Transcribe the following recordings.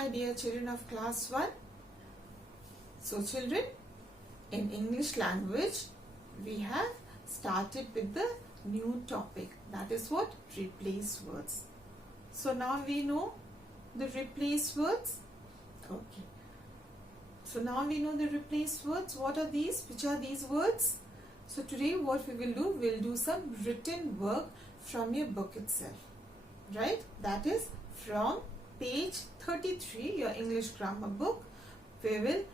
my dear children of class 1. So children, in English language, we have started with the new topic. That is what? Replace words. So now we know the replace words. Okay. So now we know the replace words. What are these? Which are these words? So today what we will do, we will do some written work from your book itself. Right? That is from page 33, your English grammar book. We will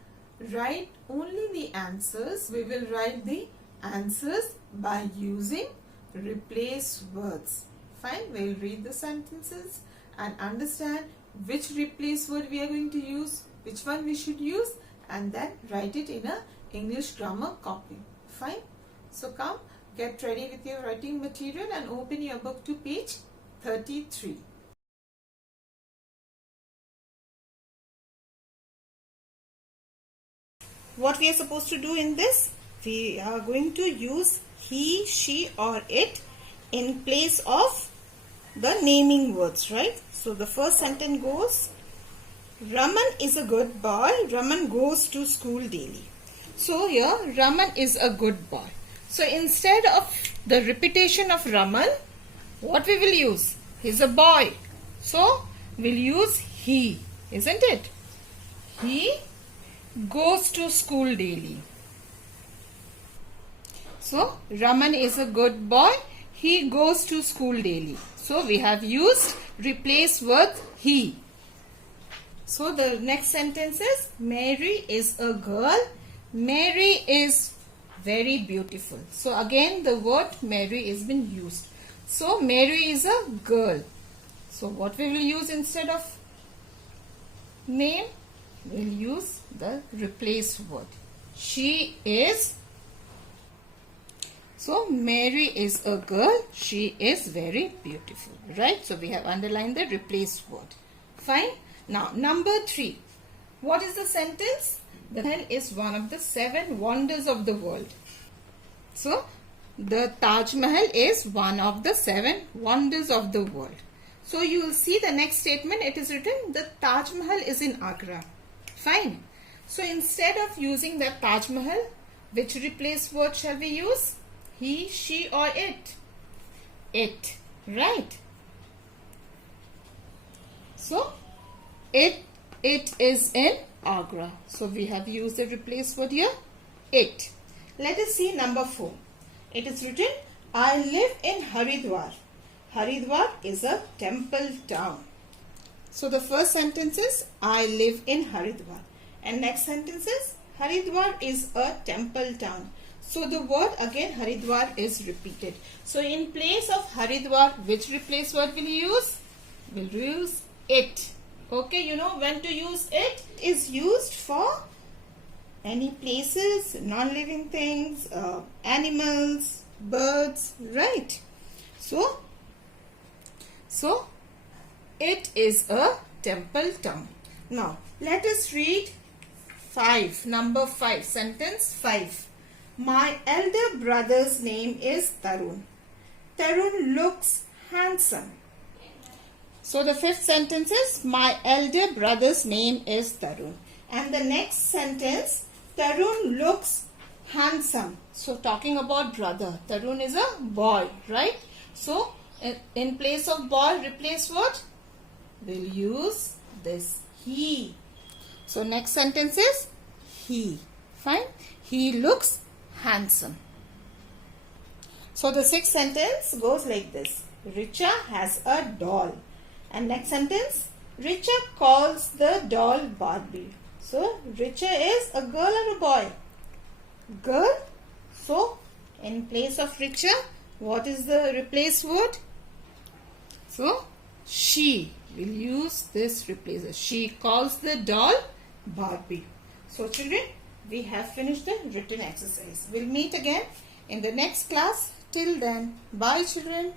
write only the answers. We will write the answers by using replace words. Fine? We will read the sentences and understand which replace word we are going to use, which one we should use, and then write it in a English grammar copy. Fine? So come, get ready with your writing material and open your book to page 33. What we are supposed to do in this? We are going to use he, she or it in place of the naming words, right? So the first sentence goes, Raman is a good boy. Raman goes to school daily. So here Raman is a good boy. So instead of the repetition of Raman, what we will use? He's a boy. So we'll use he, isn't it? He goes to school daily. So Raman is a good boy. He goes to school daily. So we have used replace word he. So the next sentence is Mary is a girl. Mary is very beautiful. So again the word Mary is been used. So Mary is a girl. So what we will use instead of name? We will use the replace word. She is. So Mary is a girl. She is very beautiful. Right? So we have underlined the replace word. Fine. Now number 3. What is the sentence? The Taj Mahal is one of the 7 wonders of the world. So the Taj Mahal is one of the 7 wonders of the world. So you will see the next statement. It is written the Taj Mahal is in Agra. Fine. So instead of using the Taj Mahal, which replace word shall we use? He, she or it? It. Right. So it is in Agra. So we have used the replace word here. It. Let us see number 4. It is written, I live in Haridwar. Haridwar is a temple town. So the first sentence is, I live in Haridwar. And next sentence is, Haridwar is a temple town. So the word again Haridwar is repeated. So in place of Haridwar, which replace word will you use? We'll use it. Okay, you know when to use it? Is used for any places, non-living things, animals, birds, right? So it is a temple town. Now let us read 5. Number 5. Sentence 5. My elder brother's name is Tarun. Tarun looks handsome. So the 5th sentence is, my elder brother's name is Tarun. And the next sentence, Tarun looks handsome. So talking about brother, Tarun is a boy, right? So in place of boy, replace what? We'll use this, he. So next sentence is, he. Fine. He looks handsome. So the 6th sentence goes like this. Richa has a doll. And next sentence, Richa calls the doll Barbie. So Richa is a girl or a boy? Girl. So in place of Richa, what is the replace word? So she. We'll use this replacer. She calls the doll Barbie. So children, we have finished the written exercise. We'll meet again in the next class. Till then, bye children.